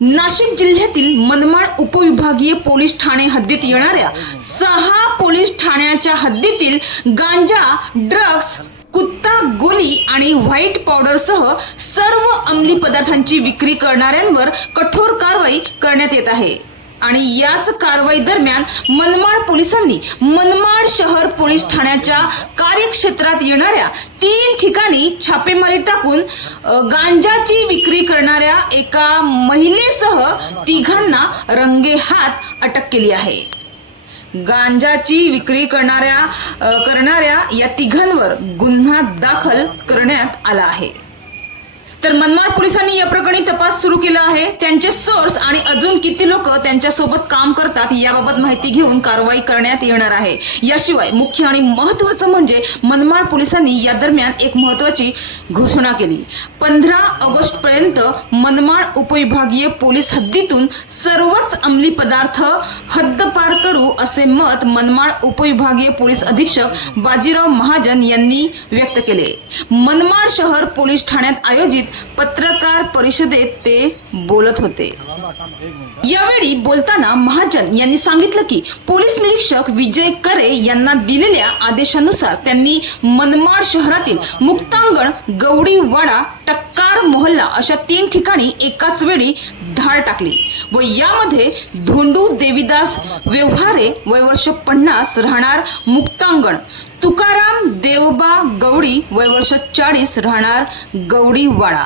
नाशिक जिल्ह्यातील मनमाड उपविभागीय पोलीस ठाणे हद्दीत येणाऱ्या सहा पोलीस ठाण्याच्या हद्दीतील गांजा ड्रग्स कुत्ता गोली आणि व्हाईट पावडरसह सर्व अंमली पदार्थांची विक्री करणाऱ्यांवर कठोर कारवाई करण्यात येत आहे. आणि याच कारवाई दरम्यान मनमाड पोलिसांनी मनमाड शहर पोलीस ठाण्याच्या कार्यक्षेत्रात येणाऱ्या तीन ठिकाणी छापेमारी टाकून गांजाची विक्री करणाऱ्या एका महिलेसह तिघांना रंगे हात अटक केली आहे. गांजाची विक्री करणाऱ्या करणाऱ्या या तिघांवर गुन्हा दाखल करण्यात आला आहे. तर मनमाड पोलिसांनी या प्रकरणी तपास सुरू केला आहे. त्यांचे सोर्स आणि अजून किती लोक त्यांच्यासोबत काम करतात याबाबत माहिती घेऊन कारवाई करण्यात येणार आहे. याशिवाय मुख्य आणि महत्वाचं म्हणजे मनमाड पोलिसांनी या दरम्यान एक महत्वाची घोषणा केली. पंधरा ऑगस्ट पर्यंत मनमाड उपविभागीय पोलीस हद्दीतून सर्वच अंमली पदार्थ हद्दपार करू असे मत मनमाड उपविभागीय पोलीस अधीक्षक बाजीराव महाजन यांनी व्यक्त केले. मनमाड शहर पोलीस ठाण्यात आयोजित पत्रकार परिषदेत ते बोलत होते. यावेळी बोलताना महाजन यांनी सांगितलं की पोलीस निरीक्षक विजय करे यांना दिलेल्या आदेशानुसार त्यांनी मनमाड शहरातील मुक्तांगण गवडीवाडा टक्कार मोहल्ला अशा तीन ठिकाणी एकाच वेळी धाड टाकली व यामध्ये धोंडू देवीदास व्यवहारे वय वर्ष पन्नास राहणार मुक्तांगण तुकार देवबा गवडी वयवर्ष चाळीस राहणार गवडीवाडा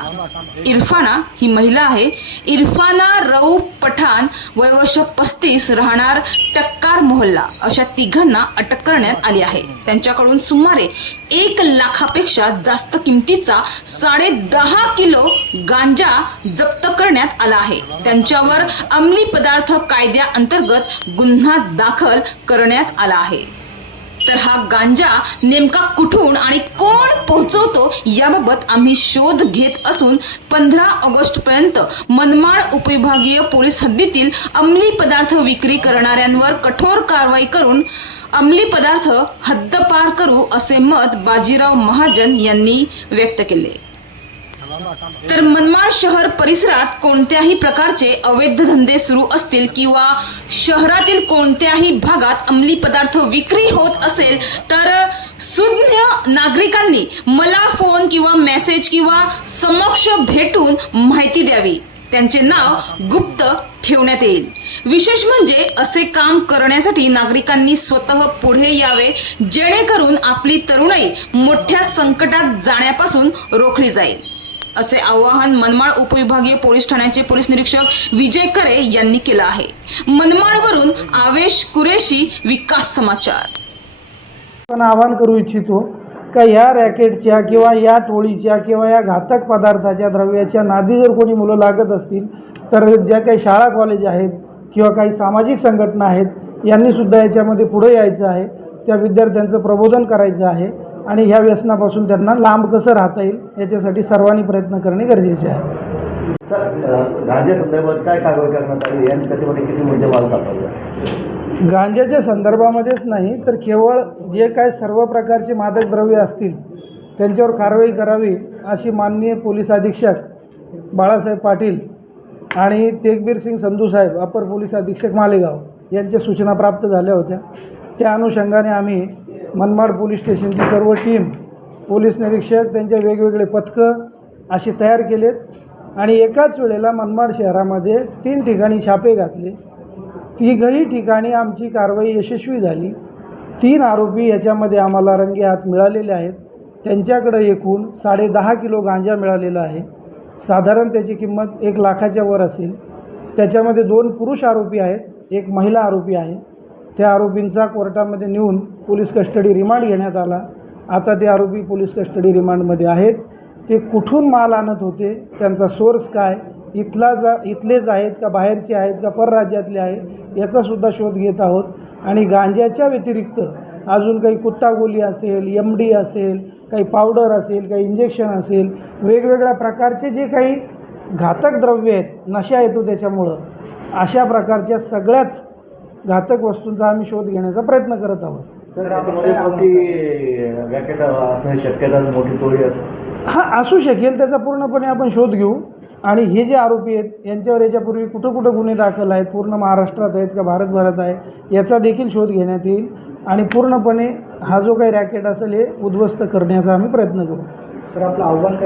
इरफाना ही महिला आहे. इरफाना रऊ पठाण वयवर्ष पस्तीस राहणार टक्कार मोहल्ला. अशा तिघांना अटक करण्यात आली आहे. त्यांच्याकडून सुमारे एक लाखापेक्षा जास्त किमतीचा साडे दहा किलो गांजा जप्त करण्यात आला आहे. त्यांच्यावर अंमली पदार्थ कायद्याअंतर्गत गुन्हा दाखल करण्यात आला आहे. तर हा गांजा नेमका कुठून आणि कोण पोहोचवतो याबाबत आम्ही शोध घेत असून पंधरा ऑगस्ट पर्यंत मनमाड उपविभागीय पोलीस हद्दीतील अंमली पदार्थ विक्री करणाऱ्यांवर कठोर कारवाई करून अंमली पदार्थ हद्दपार करू असे मत बाजीराव महाजन यांनी व्यक्त केले. तर मनमाड शहर परिसरात कोणत्याही प्रकारचे अवैध धंदे सुरू असतील किंवा शहरातील कोणत्याही भागात अंमली पदार्थ विक्री होत असेल तर सुज्ञ नागरिकांनी मला फोन किंवा मेसेज किंवा समक्ष भेटून माहिती द्यावी. त्यांचे नाव गुप्त ठेवण्यात येईल. विशेष म्हणजे असे काम करण्यासाठी नागरिकांनी स्वतः पुढे यावे जेणेकरून आपली तरुणाई मोठ्या संकटात जाण्यापासून रोखली जाईल. असे आवाहन मनमाड उपविभागीय पोलीस ठाण्याचे पोलीस निरीक्षक विजय करे यांनी केलं आहे. मनमाडवरून आवेश कुरेशी विकास समाचार. पण आवाहन करू इच्छितो का या रॅकेटच्या किंवा या टोळीच्या किंवा या घातक पदार्थाच्या द्रव्याच्या नादी जर कोणी मुलं लागत असतील तर ज्या काही शाळा कॉलेज आहेत किंवा काही सामाजिक संघटना आहेत यांनीसुद्धा याच्यामध्ये पुढे यायचं आहे. त्या विद्यार्थ्यांचं प्रबोधन करायचं आहे. आणि ह्या व्यसनापासून त्यांना लांब कसं राहता येईल याच्यासाठी सर्वांनी प्रयत्न करणे गरजेचे आहे. काय गांजाच्या संदर्भामध्येच नाही तर केवळ जे काय सर्व प्रकारचे मादक द्रव्य असतील त्यांच्यावर कारवाई करावी अशी माननीय पोलीस अधीक्षक बाळासाहेब पाटील आणि तेगबीर सिंग संधू साहेब अपर पोलीस अधीक्षक मालेगाव यांच्या सूचना प्राप्त झाल्या होत्या. त्या अनुषंगाने आम्ही मनमाड पोलीस स्टेशनची सर्व टीम पोलीस निरीक्षक त्यांचे वेगवेगळे पथकं असे तयार केलेत. आणि एकाच वेळेला मनमाड शहरामध्ये तीन ठिकाणी छापे घातले. तिघही ठिकाणी आमची कारवाई यशस्वी झाली. तीन आरोपी याच्यामध्ये आम्हाला रंगे हात मिळालेले आहेत. त्यांच्याकडं एकूण साडे दहा किलो गांजा मिळालेला आहे. साधारण त्याची किंमत एक लाखाच्या वर असेल. त्याच्यामध्ये दोन पुरुष आरोपी आहेत एक महिला आरोपी आहे. त्या आरोपींचा कोर्टामध्ये नेऊन पोलीस कस्टडी रिमांड घेण्यात आला. आता ते आरोपी पोलीस कस्टडी रिमांडमध्ये आहेत. ते कुठून माल आणत होते? त्यांचा सोर्स काय? इथला जा इथलेच आहेत का? बाहेरचे आहेत का? परराज्यातले आहेत? याचासुद्धा शोध घेत आहोत. आणि गांज्याच्या व्यतिरिक्त अजून काही कुत्ता गोली असेल एम डी असेल काही पावडर असेल काही इंजेक्शन असेल वेगवेगळ्या प्रकारचे जे काही घातक द्रव्य आहेत नशा येतो त्याच्यामुळं अशा प्रकारच्या सगळ्याच घातक वस्तूंचा आम्ही शोध घेण्याचा प्रयत्न करत आहोत. हा असू शकेल त्याचा पूर्णपणे आपण शोध घेऊ. आणि हे जे आरोपी आहेत यांच्यावर याच्यापूर्वी कुठं कुठं गुन्हे दाखल आहेत पूर्ण महाराष्ट्रात आहेत का भारतभरात आहे याचा देखील शोध घेण्यात येईल. आणि पूर्णपणे हा जो काही रॅकेट असेल हे उद्ध्वस्त करण्याचा आम्ही प्रयत्न करू. सर आपलं आव्हान काय